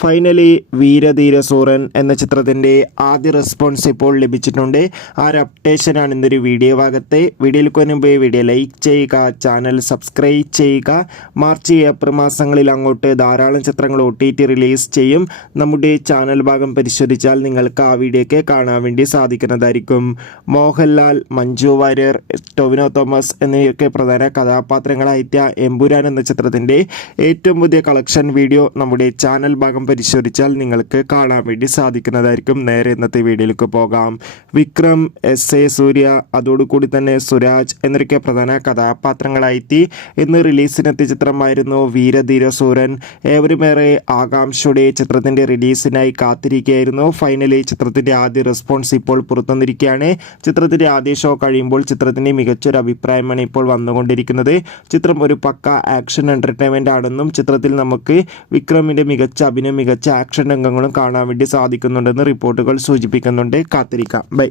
Finally വീരധീരസൂരൻ എന്ന ചിത്രത്തിൻ്റെ ആദ്യ റെസ്പോൺസ് ഇപ്പോൾ ലഭിച്ചിട്ടുണ്ട്. ആ ഒരു അപ്ഡേഷനാണ് ഇന്നൊരു വീഡിയോ ഭാഗത്തെ. വീഡിയോയിലേക്ക് മുമ്പ് വീഡിയോ ലൈക്ക് ചെയ്യുക, ചാനൽ സബ്സ്ക്രൈബ് ചെയ്യുക. മാർച്ച് ഏപ്രിൽ മാസങ്ങളിൽ അങ്ങോട്ട് ധാരാളം ചിത്രങ്ങൾ OTT റിലീസ് ചെയ്യും. നമ്മുടെ ചാനൽ ഭാഗം പരിശോധിച്ചാൽ നിങ്ങൾക്ക് ആ വീഡിയോയ്ക്ക് കാണാൻ വേണ്ടി സാധിക്കുന്നതായിരിക്കും. മോഹൻലാൽ, മഞ്ജു വാര്യർ, ടൊവിനോ തോമസ് എന്നിവയൊക്കെ പ്രധാന കഥാപാത്രങ്ങളായെത്തിയ എമ്പുരാൻ എന്ന ചിത്രത്തിൻ്റെ ഏറ്റവും പുതിയ കളക്ഷൻ വീഡിയോ നമ്മുടെ ചാനൽ ഭാഗം പരിശോധിച്ചാൽ നിങ്ങൾക്ക് കാണാൻ വേണ്ടി സാധിക്കുന്നതായിരിക്കും. നേരെ ഇന്നത്തെ വീഡിയോയിലേക്ക് പോകാം. വിക്രം, SA സൂര്യ, അതോടുകൂടി തന്നെ സുരാജ് എന്നൊക്കെ പ്രധാന കഥാപാത്രങ്ങളായെത്തി ഇന്ന് റിലീസിനെത്തിയ ചിത്രമായിരുന്നു വീരധീരസൂരൻ. ഏവരുമേറെ ആകാംക്ഷയുടെ ചിത്രത്തിൻ്റെ റിലീസിനായി കാത്തിരിക്കുകയായിരുന്നു. ഫൈനലി ചിത്രത്തിൻ്റെ ആദ്യ റെസ്പോൺസ് ഇപ്പോൾ പുറത്തുവന്നിരിക്കുകയാണ്. ചിത്രത്തിൻ്റെ ആദ്യ ഷോ കഴിയുമ്പോൾ ചിത്രത്തിൻ്റെ മികച്ചൊരു അഭിപ്രായമാണ് ഇപ്പോൾ വന്നുകൊണ്ടിരിക്കുന്നത്. ചിത്രം ഒരു പക്ക ആക്ഷൻ എൻ്റർടൈൻമെൻ്റ് ആണെന്നും ചിത്രത്തിൽ നമുക്ക് വിക്രമിൻ്റെ മികച്ച അഭിനയം, മികച്ച ആക്ഷൻ രംഗങ്ങളും കാണാൻ വേണ്ടി സാധിക്കുന്നുണ്ടെന്ന് റിപ്പോർട്ടുകൾ സൂചിപ്പിക്കുന്നുണ്ട്. കാത്തിരിക്കാം. ബൈ.